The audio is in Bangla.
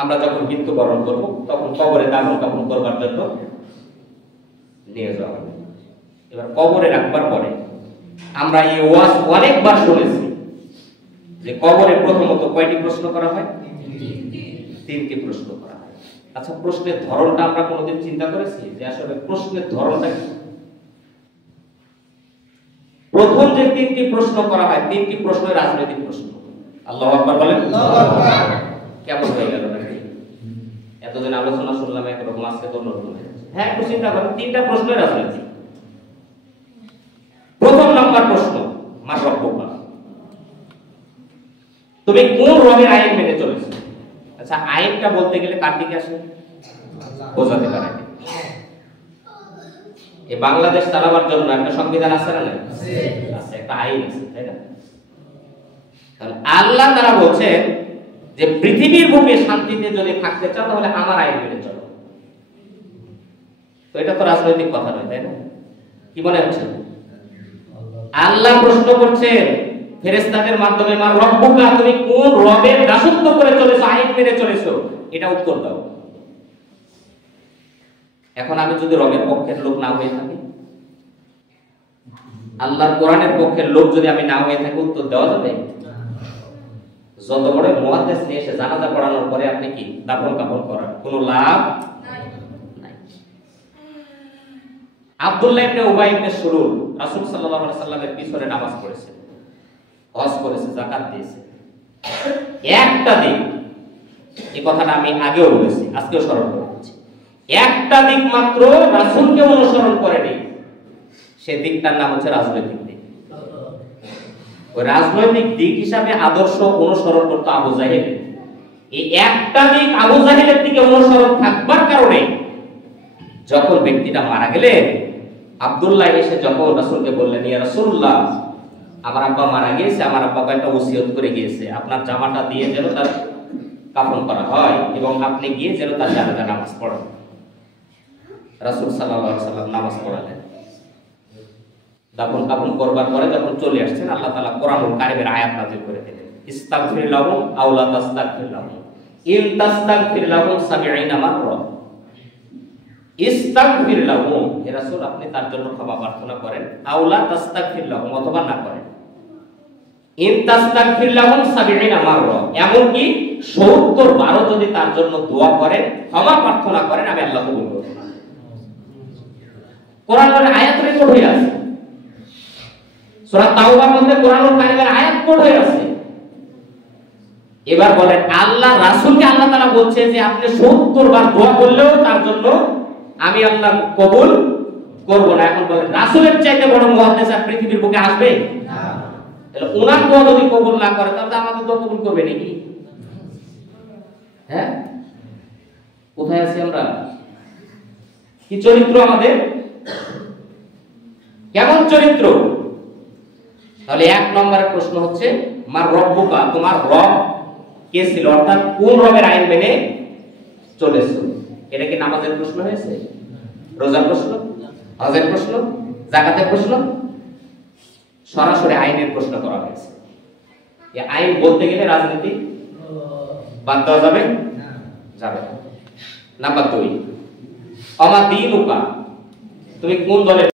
আমরা যখন মৃত্যুবরণ করব তখন কবরে দাফন কাফন করবার জন্য নিয়ে যাওয়া হবে। এবার কবরে রাখবার পরে আমরা এই ওয়াজ অনেকবার শুনেছি যে কবরে প্রথমত কয়টি প্রশ্ন করা হয়? তিনটি প্রশ্ন করা হয়। আচ্ছা, প্রশ্নের ধরনটা আমরা কোনোদিন চিন্তা করেছি যে আসলে প্রশ্নের ধরনটা কি? প্রথম যে তিনটি প্রশ্ন করা হয়, তিনটি প্রশ্ন রাজনৈতিক প্রশ্ন। আল্লাহু আকবার বলেন। আল্লাহু আকবার। কেমন হয়ে গেল নাকি? এতদিন আলোচনা শুনলাম একরকম, আজকে তো অন্যরকম হয়ে যাচ্ছে। হ্যাঁ, একটু চিন্তা করেন, তিনটা প্রশ্ন রাজনৈতিক। প্রথম নাম্বার প্রশ্ন, মা রব্বুকা, তুমি কোন রবের আইন মেনে চলেছো? আচ্ছা, আইনটা বলতে গেলে কার দিকে আসে? বোঝাতে পারে। এই বাংলাদেশ চালাবার জন্য একটা সংবিধান আছে না? আছে, একটা আইন আছে, তাই না? কারণ আল্লাহ তারা বলছে যে পৃথিবীর বুকে শান্তিতে যদি থাকতে চাও তাহলে আমার আইন মেনে চলো। তো এটা তো রাজনৈতিক কথা নয়, তাই না? কি মনে হচ্ছে? আল্লাহ প্রশ্ন করছেন ফেরেশতাদের মাধ্যমে, মা রব্বুকা, তুমি কোন রবের দাসত্ব করে চলেছো, আইন মেনে চলেছো, এটা উত্তর দাও। এখন আমি যদি রবের পক্ষের লোক না হয়ে থাকি, আল্লাহর কোরআনের পক্ষের লোক যদি আমি না হয়ে থাকি, উত্তর দেওয়া যাবে? যত বড় মুহাদ্দিস নিয়ে এসে জানাজা পড়ানোর পরে আপনি কি দাফন কাফন করার কোনো লাভ নাই। আব্দুল্লাহ ইবনে উবাই ইবনে সুলুল রাসূল সাল্লাল্লাহু আলাইহি সাল্লামের পিছনে নামাজ পড়েছে, হজ করেছে, যাকাত দিয়েছে। একটা দিক, এই কথাটা আমি আগেও বলেছি, আজকেও স্মরণ করছি, একটা দিক মাত্র রাসূলকে অনুসরণ করেনি, সে দিকটার নাম হচ্ছে রাজনৈতিক দিক। ওই রাজনৈতিক দিক হিসাবে আদর্শ অনুসরণ করতে আবু জাহেল, এই একটা দিক আবু জাহেলের দিকে অনুসরণ থাকবার কারণে যখন ব্যক্তিটা মারা গেলেন, আব্দুল্লাহ এসে যখন রাসূলকে বললেন, ইয়া রাসূলুল্লাহ, আমার আব্বা মারা গিয়েছে, আমার আব্বা একটা ওসিয়ত করে গিয়েছে, আপনার জামাটা দিয়ে যেন তার কাফন করা হয় এবং আপনি গিয়ে যেন তার জানাজা নামাজ পড়ান। রাসূল সাল্লাল্লাহু আলাইহি সাল্লাম নামাজ পড়ালেন। দাফন কাফন করবার পরে যখন চলে আসছেন, আল্লাহ তাআলা কোরআনুল কারীমের আয়াত নাযিল করে দিলেন, ইস্তাগফির লাহুম আও লা তাস্তাগফির লাহুম ইন তাস্তাগফির লাহুম ৭০ মাররা। ইস্তাগফির লাহুম, হে রাসূল, আপনি তার জন্য ক্ষমা প্রার্থনা করেন, আও লা তাস্তাগফির লাহুম, অথবা না করেন। ইন তাস্তাগফির লাহুম ৭০ মাররা, এমন কি ৭০ বার যদি তার জন্য দোয়া করেন, ক্ষমা প্রার্থনা করেন, আমি আল্লাহ কবুল করব। কোরআনের আয়াত রেকর্ড হয়ে আছে, সূরা তাওবার মধ্যে কোরআনুল কারীমের আয়াত কোড হয়ে আছে। এবার বলেন, আল্লাহ রাসূলকে আল্লাহ তাআলা বলছে যে আপনি ৭০ বার দোয়া করলেও তার জন্য আমি আল্লাহ কবুল করব না। এখন বলেন, রাসূলের চাইতে বড় মুহাদ্দিস আর পৃথিবীর বুকে আসবে না? তাহলে ওনার দোয়া যদি কবুল না করে, তাহলে আমাদের দোয়া কবুল করবে নাকি? হ্যাঁ, কোথায় আছি আমরা? কি চরিত্র আমাদের? কেমন চরিত্র? তাহলে এক নম্বরের প্রশ্ন হচ্ছে, মা রব্বুকা, তোমার রব কে ছিল, অর্থাৎ কোন রবের আইন মেনে চলেছো? এটা কি নামাজের প্রশ্ন হয়েছে? রোজার প্রশ্ন? হজের প্রশ্ন? যাকাতের প্রশ্ন? সরাসরি আইনের প্রশ্ন করা হয়েছে। এই আইন বলতে গেলে রাজনীতি বাদ দেওয়া যাবে না? যাবে না। নাম্বার 2, আমা দীনুকা, তুমি কোন দলের